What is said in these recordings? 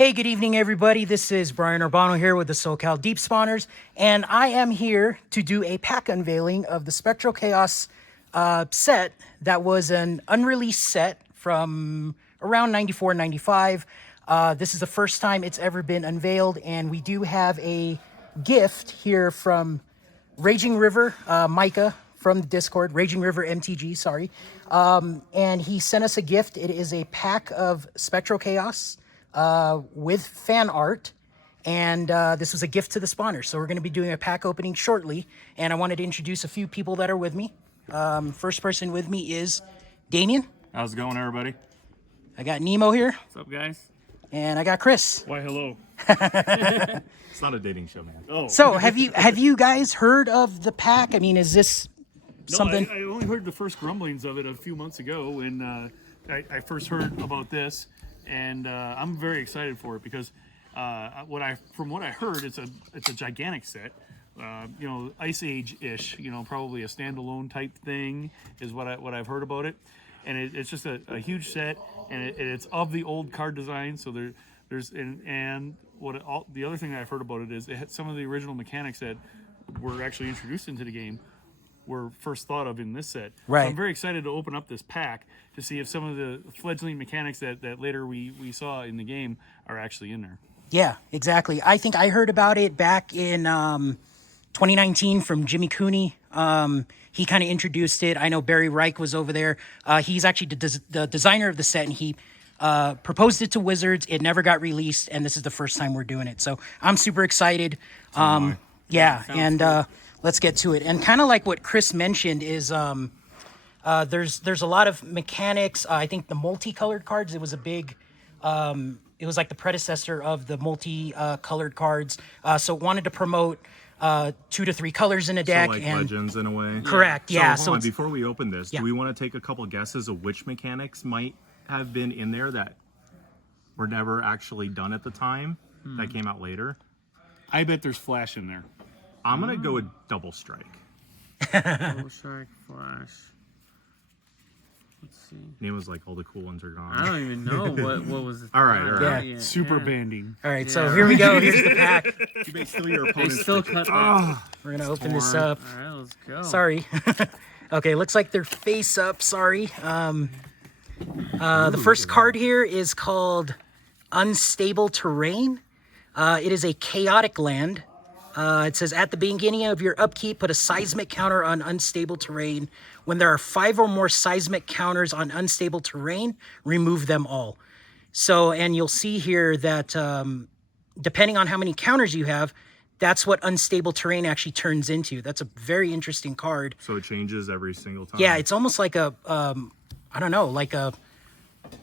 Hey, good evening, everybody. This is Brian Urbano here with the SoCal Deep Spawners, and I am here to do a pack unveiling of the Spectral Chaos set that was an unreleased set from around 94, 95. This is the first time it's ever been unveiled, and we do have a gift here from RagingRiver, Micah from the Discord, RagingRiver MTG, sorry. And he sent us a gift. It is a pack of Spectral Chaos with fan art, and this was a gift to the spawners. So we're going to be doing a pack opening shortly, and I wanted to introduce a few people that are with me. First person with me is Damian. How's it going, everybody? I got Nemo here. What's up, guys? And I got Chris. Why, hello. It's not a dating show, man. Oh. So have you guys heard of the pack? I mean, is this something? I only heard the first grumblings of it a few months ago when I first heard about this, and I'm very excited for it because from what I heard, it's a gigantic set. Ice Age-ish. Probably a standalone type thing is what I've heard about it, and it's just a huge set, and it's of the old card design. So the other thing I've heard about it is it had some of the original mechanics that were actually introduced into the game were first thought of in this set. Right. So I'm very excited to open up this pack to see if some of the fledgling mechanics that later we saw in the game are actually in there. Yeah, exactly. I think I heard about it back in 2019 from Jimmy Cooney. He kind of introduced it. I know Barry Reich was over there. He's actually the designer of the set, and he proposed it to Wizards. It never got released, and this is the first time we're doing it. So I'm super excited. Yeah, and cool. Let's get to it. And kind of like what Chris mentioned is there's a lot of mechanics. I think the multicolored cards, it was a big... it was like the predecessor of the multi-colored cards. So it wanted to promote 2 to 3 colors in a deck. So like and legends in a way? Correct, yeah. So hold on, before we open this, yeah. do we want to take a couple guesses of which mechanics might have been in there that were never actually done at the time, that came out later? I bet there's Flash in there. I'm going to go with Double Strike. Double Strike, Flash. Let's see. Nemo's like, all the cool ones are gone. I don't even know what was. All right. Yeah. Super banding. All right, so here we go. Here's the pack. You may steal your They opponent's still cut. We're going to open this up. All right, let's go. Sorry. Okay, looks like they're face up. Sorry. The first card here is called Unstable Terrain. It is a chaotic land. It says, at the beginning of your upkeep, put a seismic counter on unstable terrain. When there are 5 or more seismic counters on unstable terrain, remove them all. So, and you'll see here that depending on how many counters you have, that's what unstable terrain actually turns into. That's a very interesting card. So it changes every single time? Yeah, it's almost like a, I don't know, like a...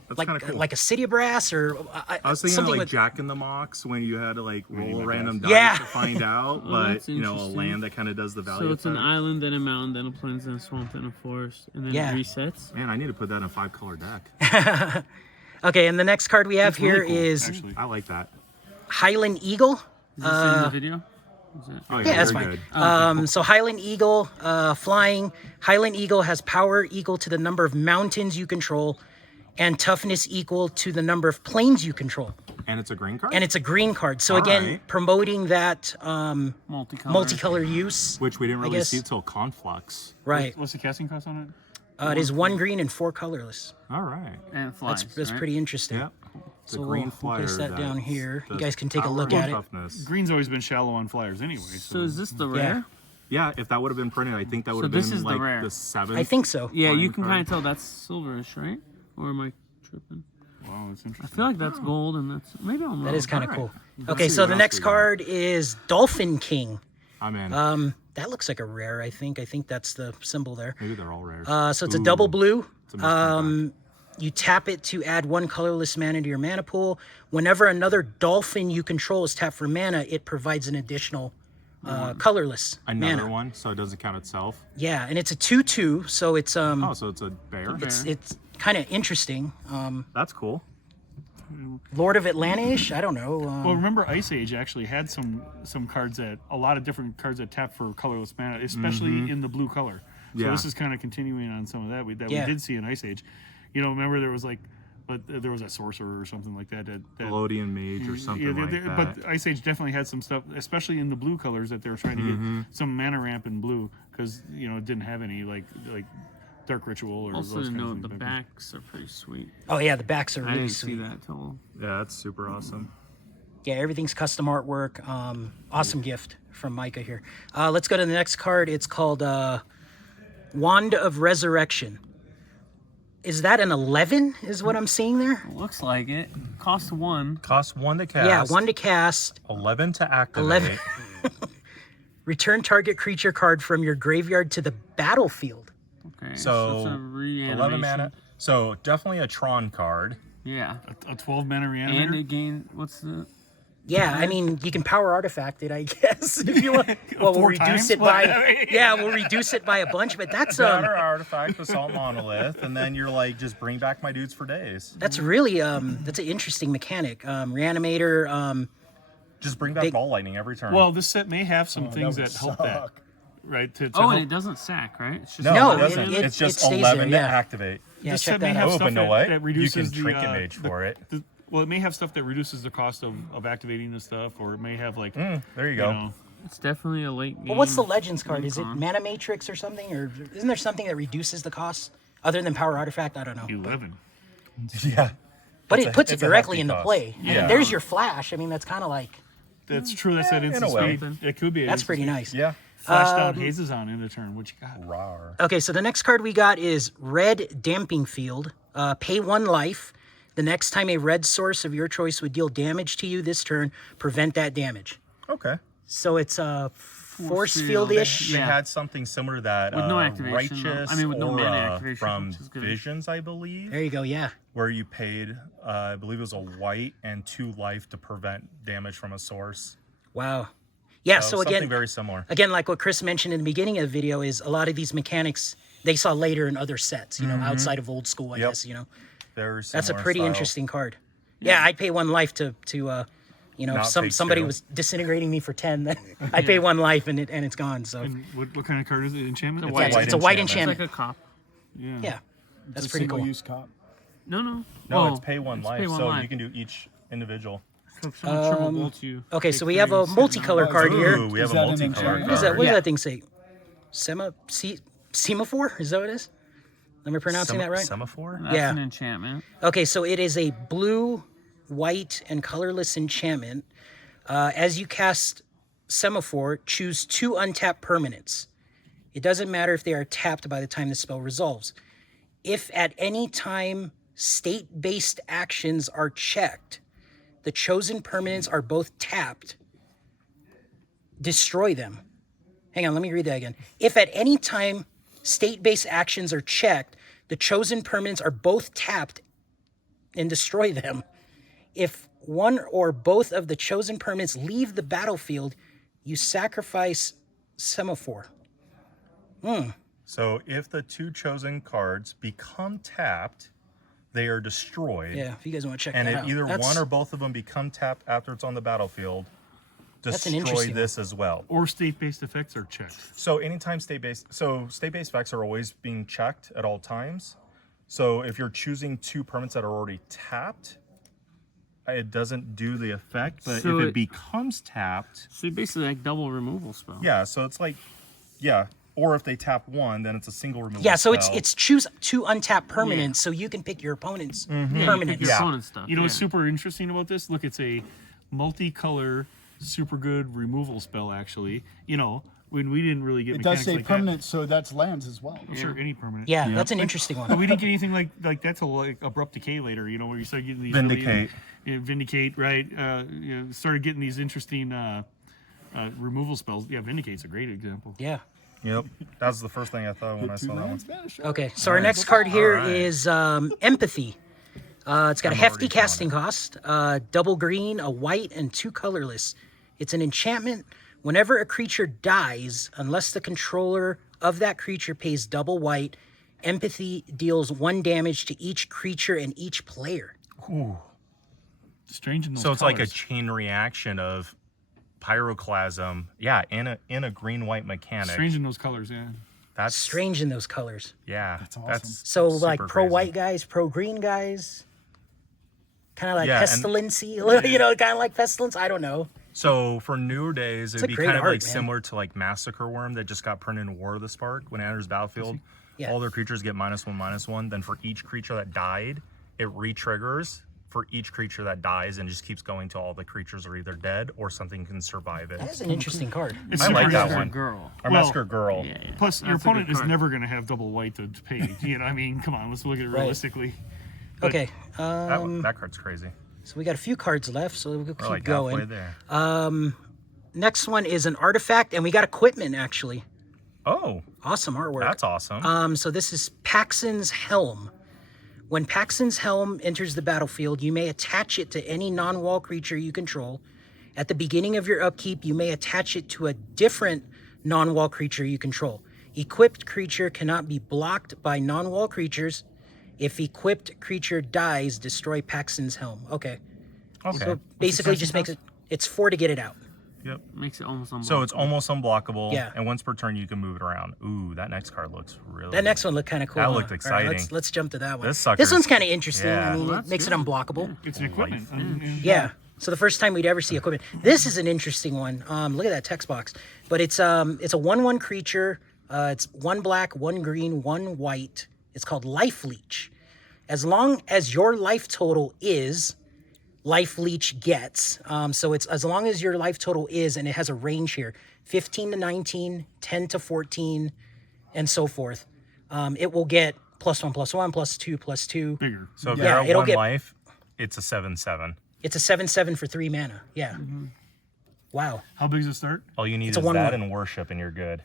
That's kind of cool. Like a City of Brass, or I was thinking something like with Jack in the Mox when you had to like roll a random dice Yeah. to find out, but that's a interesting. land that kind of does the value. So it's an effect. island, then a mountain, then a plains, then a swamp, then a forest, and then Yeah. it resets. Man, I need to put that in a 5-color deck. Okay, and the next card we have That's really here cool, is actually. I like that. Highland Eagle. Is this in the video? Is that... Oh, Yeah, that's very fine. good. So Highland Eagle, flying. Highland Eagle has power equal to the number of mountains you control, and toughness equal to the number of plains you control. And it's a green card? And it's a green card. So again, Alright. promoting that Multicolor. use. Which we didn't really guess. see until Conflux. Right. What's the casting cost on it? It is 1 green and 4 colorless. All right. And flies. That's right? pretty interesting. Yep. The So green we'll flyer. place that down here. You does guys can take a power look and at it. toughness. Green's always been shallow on flyers anyway. So is this the rare? Yeah. Yeah, if that would have been printed, I think that would have this been is the like rare. the 7th. I think so. Yeah, you Flying can card. kind of tell that's silverish, right? Or am I tripping? Wow, that's I interesting. feel like that's gold, and that's maybe I'm wrong. That is kind of Alright. cool. Okay, see so what the else next we got. card is Dolphin King. I'm in. That looks like a rare, I think. I think that's the symbol there. Maybe they're all rares. So it's a Ooh, double blue. it's a mystery You tap it to add 1 colorless mana to your mana pool. Whenever another dolphin you control is tapped for mana, it provides an additional colorless Another mana. one, so it doesn't count itself. Yeah, and it's a 2/2, so it's Oh, so it's a bear? it's kind of interesting. That's cool. Lord of Atlanta-ish? I don't know. Well, remember Ice Age actually had some cards a lot of different cards that tap for colorless mana, especially in the blue color. So Yeah. this is kind of continuing on some of that we Yeah. did see in Ice Age. Remember there was like but there was a sorcerer or something like that. that Elodian Mage or something like that. But Ice Age definitely had some stuff, especially in the blue colors that they were trying to get some mana ramp in blue because it didn't have any like Dark Ritual or Also those to kinds of note, the things. backs are pretty sweet. Oh yeah, the backs are I really didn't see sweet. that till. Yeah, that's super awesome. Yeah, everything's custom artwork. Awesome gift from Micah here. Let's go to the next card. It's called Wanda of Resurrection. Is that an 11? Is what I'm seeing there? Looks like it. Cost 1. Cost 1 to cast. Yeah, 1 to cast. 11 to activate. 11. Return target creature card from your graveyard to the battlefield. Okay. So it's a reanimation. 11 mana. So definitely a Tron card. Yeah. A 12 mana And reanimator. it gained. What's the? Yeah, I mean, you can power artifact it, I guess, if you want. Well, we'll 4 reduce times? it by... Yeah, we'll reduce it by a bunch, but that's Counter artifact, Basalt Monolith, and then you're like, just bring back my dudes for days. that's really that's an interesting mechanic. Reanimator, Just bring back Big- Ball Lightning every turn. Well, this set may have some things would that help that, suck. right? To Oh, help. and it doesn't sack, right? It's just no, No, it doesn't. it- it's just it stays 11 there, to yeah. activate. yeah, This check set may that have out. Oh, stuff but no that, way. that reduces You can the, Trinket Mage for it. Well, it may have stuff that reduces the cost of activating the stuff, or it may have like There you you go. know, It's definitely a late game. Well, what's the Legends card? Is it icon. Mana Matrix or something? Or isn't there something that reduces the cost? Other than Power Artifact? I don't know. 11. Yeah. But It's it a- puts it it's a directly hefty into cost. play. Yeah. There's your flash. I mean, that's kind of like... That's true. That's that in instant a way. speed. It could be. That's pretty nice. Yeah. Flash down hazes on in the turn. What you got? Rawr. Okay, so the next card we got is Red Damping Field. Pay 1 life. The next time a red source of your choice would deal damage to you this turn, prevent that damage. Okay. So it's force field. field-ish. They Yeah. had something similar to that. With no activation, though. Righteous I mean, with no mana Aura activation, from which is good. Visions, I believe, There you go, yeah. where you paid, I believe it was a white and 2 life to prevent damage from a source. Wow. Yeah, so something again, very similar. again, like what Chris mentioned in the beginning of the video, is a lot of these mechanics they saw later in other sets, outside of old school, I Yep. guess, Very That's a similar pretty style. interesting card. Yeah, I'd pay 1 life to if Not take somebody 2. was disintegrating me for 10, then I'd pay 1 life and it's gone. So And what kind of card is it? Enchantment? It's a white it's a white enchantment. enchantment. It's like a cop. Yeah. Yeah, that's It's a pretty cool. single-use cop. No. No, Well, it's pay 1 it's life, pay one so life. you can do each individual. So if someone triple bolts you. Okay, so take we have a 3 multicolor card Ooh, here. we have Is a that an multicolor enchantment? card. What is that? What does Yeah. that thing say? Semaphore? Is that what it is? Am I pronouncing that right? Semaphore? That's Yeah. an enchantment. Okay, so it is a blue, white, and colorless enchantment. As you cast Semaphore, choose 2 untapped permanents. It doesn't matter if they are tapped by the time the spell resolves. If at any time state-based actions are checked, the chosen permanents are both tapped, destroy them. Hang on, let me read that again. If at any time state-based actions are checked, the chosen permanents are both tapped and destroy them. If one or both of the chosen permanents leave the battlefield, you sacrifice Semaphore. So if the 2 chosen cards become tapped, they are destroyed. Yeah, if you guys want to check And that if out. either That's- one or both of them become tapped after it's on the battlefield, That's an destroy interesting this as well. Or state-based effects are checked. So anytime state-based effects are always being checked at all times. So if you're choosing 2 permanents that are already tapped, it doesn't do the effect. But So if it it- becomes tapped, So basically like double removal spell. yeah. So it's like, yeah. Or if they tap 1, then it's a single removal. Yeah, so spell. it's choose 2 untapped permanents, so you can pick your opponent's Yeah, you pick permanents. your Yeah. opponent stuff. You know what's yeah. super interesting about this? Look, it's a multicolor, super good removal spell, actually. When we didn't really get It mechanics does say like permanent, so that's lands as well. that. Sure, any permanent. Yeah, that's an interesting But one. we didn't get anything like that till like Abrupt Decay later, where you start getting these Vindicate. Really, Vindicate, right? Started getting these interesting removal spells. Yeah, Vindicate's a great example. Yeah. Yep. That was the first thing I thought when I saw that one. Spanish. Okay, so our next card here is Empathy. It's got a I'm hefty already casting cost, double green, a white, and 2 colorless. It's an enchantment. Whenever a creature dies, unless the controller of that creature pays double white, Empathy deals 1 damage to each creature and each player. Strange in those So it's like a colors. chain reaction of pyroclasm. Yeah, in a green-white mechanic. Strange in those colors, yeah. That's Strange in those colors. Yeah. That's awesome. So like super pro crazy. white guys, pro green guys. kind of like Yeah, and- pestilency, a little, you know, kind of like pestilence. I don't know. So for newer days, it'd a be great kind of art, like man. similar to like Massacre Worm that just got printed in War of the Spark. When it enters battlefield, Yeah. all their creatures get -1/-1. Then for each creature that died, it re-triggers for each creature that dies and just keeps going till all the creatures are either dead or something can survive it. That's an interesting card. It's I like super that easy. one. Girl. Or Well, Massacre Girl. Yeah, yeah. Plus, your That's a good opponent is card. never going to have double white to pay. You know, I mean, come on, let's look at it realistically. But Okay, That card's crazy. so we got a few cards left, so we'll We're keep like halfway going. there. Next one is an artifact, and we got equipment actually. Oh, Awesome artwork. that's awesome. So this is Paxons Helm. When Paxons Helm enters the battlefield, you may attach it to any non-wall creature you control. At the beginning of your upkeep, you may attach it to a different non-wall creature you control. Equipped creature cannot be blocked by non-wall creatures. If equipped creature dies, destroy Paxons Helm. Okay. Okay. So basically just makes it, it's 4 to get it out. Yep. Makes it almost unblockable. So it's almost unblockable. Yeah. And once per turn, you can move it around. Ooh, that next card looks really. That next one looked kind of cool. That huh? looked All right, exciting. let's jump to that one. This sucker's- one's kind of interesting. Yeah. I mean, Well, it that's makes it good. unblockable. it's an equipment. Yeah. So the first time we'd ever see equipment. This is an interesting one. Look at that text box. But it's a 1/1 creature. It's 1 black, 1 green, 1 white. It's called Life Leech. As long as your life total is, Life Leech gets. So it's as long as your life total is, and it has a range here, 15 to 19, 10 to 14, and so forth. It will get +1/+1, +2, +2. Bigger. So if Yeah, you're at it'll 1 get- life, it's a 7/7. It's a 7/7 for 3 mana. Yeah. Wow. How big does it start? All you need a is 1/1. that and worship, and you're good.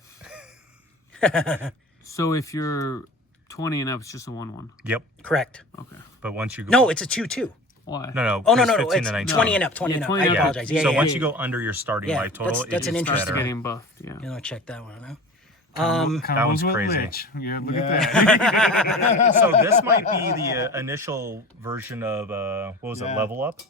So if you're 20 and up, it's just a 1/1. Yep. Correct. Okay. But once you go. No, it's a 2/2. Why? No. Oh, no, it's no, 15 it's to 19. 20 and up, 20 Yeah, and up. 20 I and up. apologize. Yeah, so yeah, once yeah. you go under your starting Yeah, life total, that's an it's interesting Starts better. getting buffed. Yeah. You know, check that one out. That one's crazy. Yeah, look at that. So this might be the initial version of what was it, Yeah. Level Up?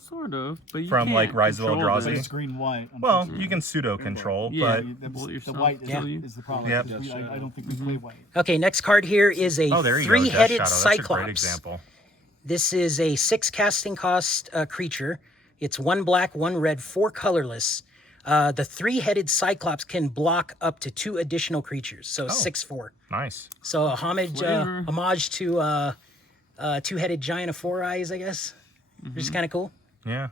Sort of. But you From, like, can't Rise of control Eldrazi? this. It's green white. Well, you can pseudo control, Yeah. but The, Bullet the yourself, white kill is, you. is the problem. Yep. because I don't think we play white. Okay, next card here is a oh, there you go. Death three-headed Shadow. That's a great Cyclops. example. This is a 6 casting cost creature. It's 1 black, 1 red, 4 colorless. The 3-headed Cyclops can block up to 2 additional creatures, so 6/4. Nice. So a Flavor. homage to 2-headed giant of 4 eyes, I guess, which is kind of cool. Yeah.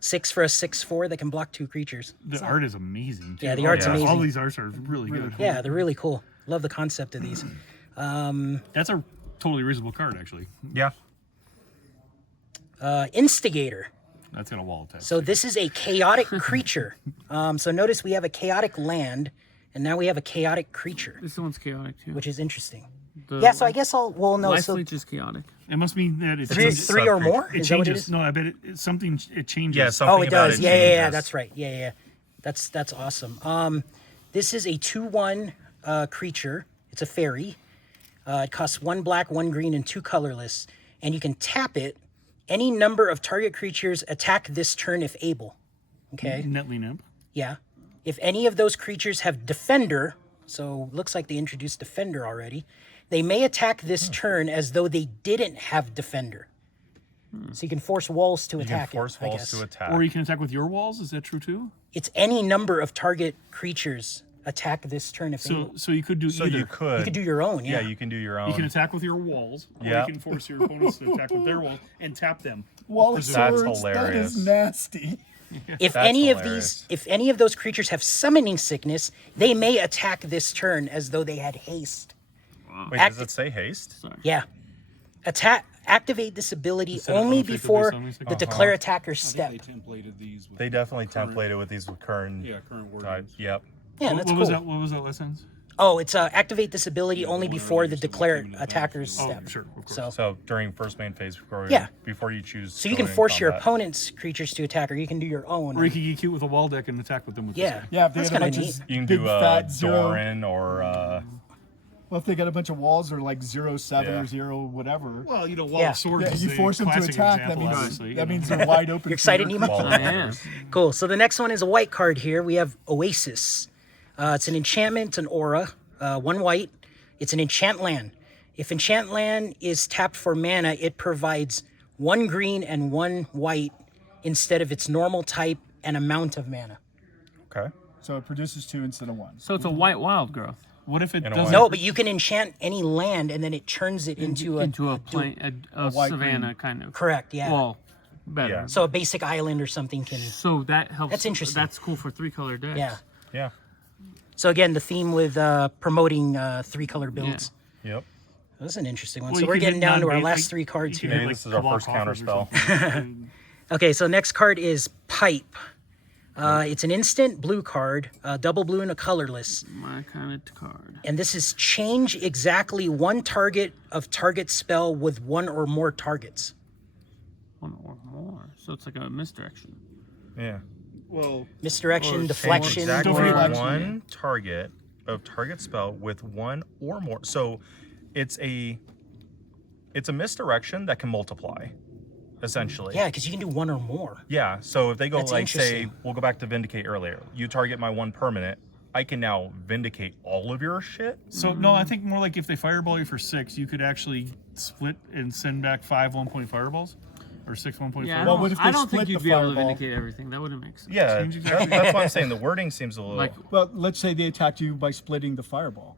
6 for a 6/4 that can block 2 creatures. The art is amazing. Too. Yeah, the art's yeah. amazing. All these arts are really good. Yeah, they're really cool. Love the concept of these. That's a totally reasonable card, actually. Yeah. Instigator. That's got a wall text. So this is a chaotic creature. So notice we have a chaotic land, and now we have a chaotic creature, This one's chaotic too. which is interesting. The Yeah, so I guess no, Life so Leech is chaotic. It must mean that it's three or sub-creature. more? it Is that what it changes. is? No, I bet it's something. It changes. Yeah, something Oh, it about does. it Yeah, changes. that's right. Yeah. That's awesome. This is a 2/1 creature. It's a fairy. It costs 1 black, 1 green, and 2 colorless. And you can tap it. Any number of target creatures attack this turn if able. Okay. Netly Nymph. Yeah. If any of those creatures have Defender, so looks like they introduced Defender already, they may attack this turn as though they didn't have Defender. So you can force walls to You can attack force it, I walls guess. to attack. Or you can attack with your walls. Is that true too? It's any number of target creatures attack this turn if able. So you could do so either. you could. You could do your own, yeah. Yeah, you can do your own. You can attack with your walls, or Yeah. you can force your opponents to attack with their walls and tap them. Wall of That's Swords, that hilarious. is nasty. If That's any hilarious. if any of those creatures have summoning sickness, they may attack this turn as though they had haste. Wait, act- does it say haste? Yeah. Activate this ability Instead of only unfrequently before summoning the sickness? declare attacker's step. They templated these with They definitely templated with these current. current type. words. Yep. Yeah, What, that's what cool. was that? What was that last sentence? Oh, it's activate this ability only one before earlier, the so declare like 2 minute attacker's battlefield. step. Oh, sure, of course. So, So during first main phase, Yeah. before you choose. so you can going in force your combat. opponent's creatures to attack, or you can do your own. Or you could get cute with a wall deck and attack with them with this Yeah, guy. Yeah, if they that's had a kind of bunch neat. of You can big do fat zero. Doran or Well, if they got a bunch of walls or like 0/7 Yeah. or 0 whatever. Well, you know, Wall Yeah. of Swords Yeah, is you a force them to classic attack. example, That obviously, means you that know. means they're wide open. You're excited, for your Nemo? Wall of I am. Cool. So the next one is a white card here. We have Oasis. It's an enchantment, an aura, 1 white. It's an enchant land. If enchant land is tapped for mana, it provides 1 green and 1 white instead of its normal type and amount of mana. Okay. So it produces 2 instead of 1. So it's a white wild growth What if it In a doesn't? way. No, but you can enchant any land and then it turns it into a plain a white savanna green. kind of. Correct, yeah. Well, better. Yeah. So a basic island or something can. So that helps. That's interesting. That's cool for 3-color decks. Yeah. Yeah. So again, the theme with promoting 3-color builds. Yep. That's an interesting one. Well, so you we're could getting hit down to our non-basic- last 3 cards you could here. hit, Maybe this is our Cabal first Coffers or counterspell. something. Okay, so next card is Pipe. It's an instant blue card, double blue and a colorless. My kind of card. And this is change exactly 1 target of target spell with 1 or more targets. 1 or more. So it's like a misdirection. Yeah. Well, Misdirection, Or deflection. Exactly Don't forget- one target of target spell with 1 or more. So it's a misdirection that can multiply, essentially. Yeah, because you can do 1 or more. Yeah. So if they go That's like say, interesting. we'll go back to Vindicate earlier. You target my 1 permanent. I can now vindicate all of your shit. so no, I think more like if they fireball you for 6, you could actually split and send back 5 1-point fireballs, or 6 1-point Yeah, fireballs. what if I they don't think split you'd the be able to fireball? vindicate everything. That wouldn't make sense. Yeah. Change exactly. That's what I'm saying. The wording seems a little. Like, Well, let's say they attacked you by splitting the fireball.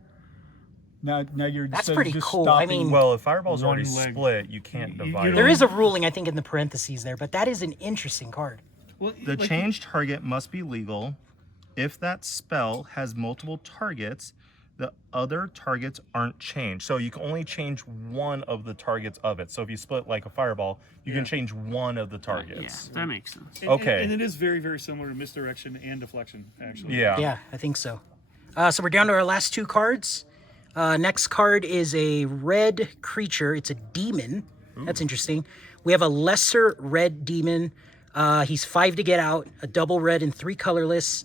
Now you're That's instead of pretty just cool. I stopping- mean, well, if fireball's already One leg. split, you can't You divide. there it. is a ruling, I think, in the parentheses there, but that is an interesting card. Well, The like, change target must be legal. If that spell has multiple targets, the other targets aren't changed. So you can only change 1 of the targets of it. So if you split like a fireball, you can change 1 of the yeah, targets. that makes sense. Okay. And it is very, very similar to misdirection and deflection, actually. Yeah. Yeah, I think so. So we're down to our last 2 cards. Next card is a red creature. It's a demon. That's interesting. We have a lesser red demon. He's 5 to get out, a double red and 3 colorless.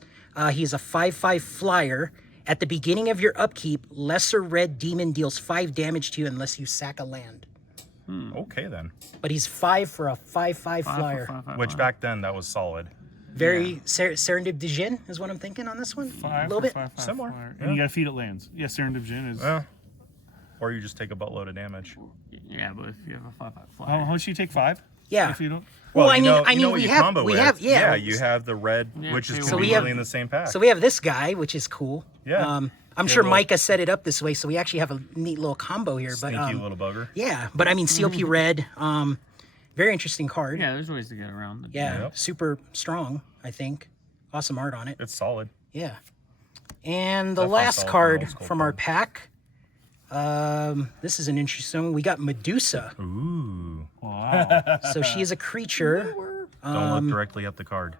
He's a 5/5 flyer. At the beginning of your upkeep, lesser red demon deals 5 damage to you unless you sack a land. Okay then. But he's 5 for a 5/5 flyer. Which back then that was solid. Very Serendip Dijin is what I'm thinking on this one. 5 a little bit. 5, Similar, flyer. yeah. And you got to feed it lands. Yeah, Serendip Jin is. Yeah. Or you just take a buttload of damage. Yeah, but if you have a 5/5 How flyer. much you take 5? Yeah. If you don't. Well, I you mean, know, I you know mean, what we you have, combo we with. have, yeah. you have the red, Yeah, which is so conveniently we have- in the same pack. So we have this guy, which is cool. Yeah. I'm Yeah, sure little- Micah set it up this way, so we actually have a neat little combo here. But Sneaky little bugger. yeah, but I mean, COP red, very interesting card. Yeah, there's ways to get around it. Yeah, Yep. super strong. I think awesome art on it. It's solid. Yeah, and the Definitely last solid for an card old school from our card. pack. This is an interesting one. We got Medusa. Ooh. Wow. So she is a creature. Don't look directly at the card.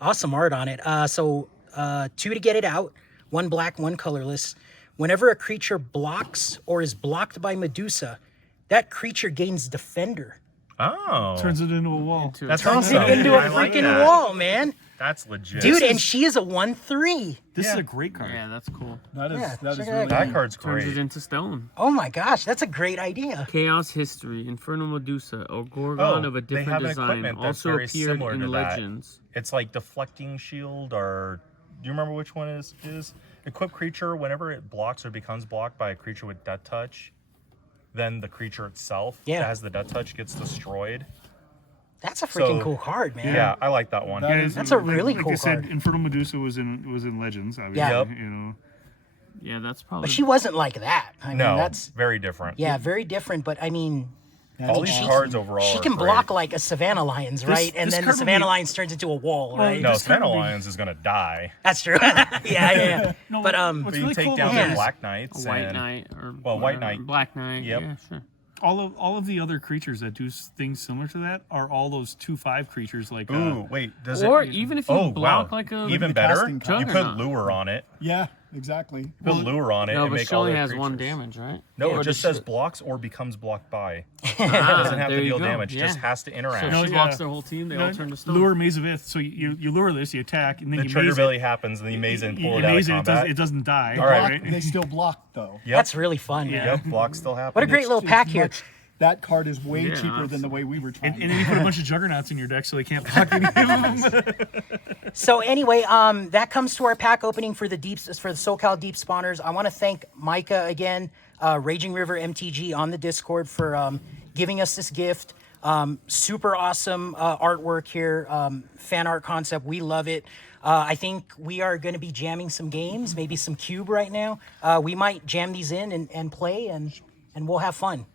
Awesome art on it. So 2 to get it out, 1 black, 1 colorless. Whenever a creature blocks or is blocked by Medusa, that creature gains Defender. Oh. Turns it into a wall. That's Turns awesome. it into a I like freaking that. wall, man. That's legit. Dude, and she is a 1/3. This is Yeah. a great card. Yeah, that's cool. That is Yeah, that is check it really out. that neat. card's Turns great. it into stone. Oh my gosh, that's a great idea. Chaos History, Infernal Medusa, or Gorgon Oh, of a they have different an design, equipment that's also very appeared similar in to that. Legends. It's like deflecting shield, or do you remember which one is? Equip creature, whenever it blocks or becomes blocked by a creature with death touch, then the creature itself Yeah. that has the death touch gets destroyed. That's a freaking So- cool card, man. Yeah, I like that one. That is- That's a really like cool they said, card. Infernal Medusa was in Legends, obviously. Yeah. Yep. You know. Yeah, that's probably. But she wasn't like that. I mean, No, that's very different. yeah, very different. But I mean, All these she- cards overall she are can great. block like a Savannah Lions, right? And this then the card would Savannah be- Lions turns into a wall, right? No, This card Savannah would be- Lions is gonna die. That's true. yeah. No, But what's But you really take cool down about the Yeah. Black a Knights White and Knight or Well, White whatever, Knight. Black Knight. Yep. Yeah, sure. all of the other creatures that do things similar to that are all those 2/5 creatures like Ooh, wait, does Or it? even if you Oh block wow, like a even the better. casting You card. put Juggernaut. lure on it. Yeah, exactly. Put lure on it No, and but make she all only their has 1 creatures. damage, right? No, Or it just does says blocks or becomes blocked by. Ah, Doesn't have to there you deal go, damage. yeah. Just has to interact. So No, she yeah. blocks their whole team, they all turn to stone. lure Maze of Ith. So you lure this, you attack, and then the you trigger maze ability it. happens, and then you maze it and You pull it out of maze it, combat. it doesn't die. All right. Block, they still block though. Yep. That's really fun, man. Yep, blocks still happen. What a great little pack here. That card is way Yeah, cheaper that's- than the way we were trying. And then you put a bunch of juggernauts in your deck so they can't block any of them. So anyway, that comes to our pack opening for the SoCal Deep Spawners. I want to thank Micah again Raging River MTG on the Discord for giving us this gift. Super awesome artwork here, fan art concept. We love it. I think we are going to be jamming some games, maybe some Cube right now. We might jam these in and play, and we'll have fun.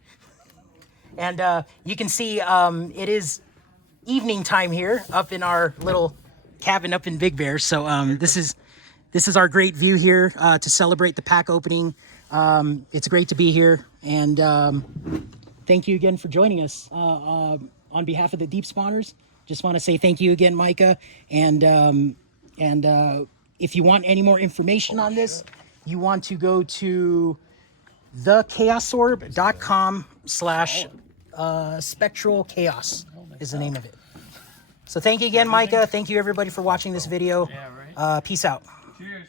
And you can see it is evening time here up in our little cabin up in Big Bear. So this is our great view here to celebrate the pack opening. It's great to be here, and thank you again for joining us. On behalf of the Deep Spawners, just want to say thank you again, Micah. And if you want any more information on this, you want to go to thechaosorb.com/Spectral Chaos is the name of it. So thank you again, Micah. Thank you everybody for watching this video. Peace out. Cheers.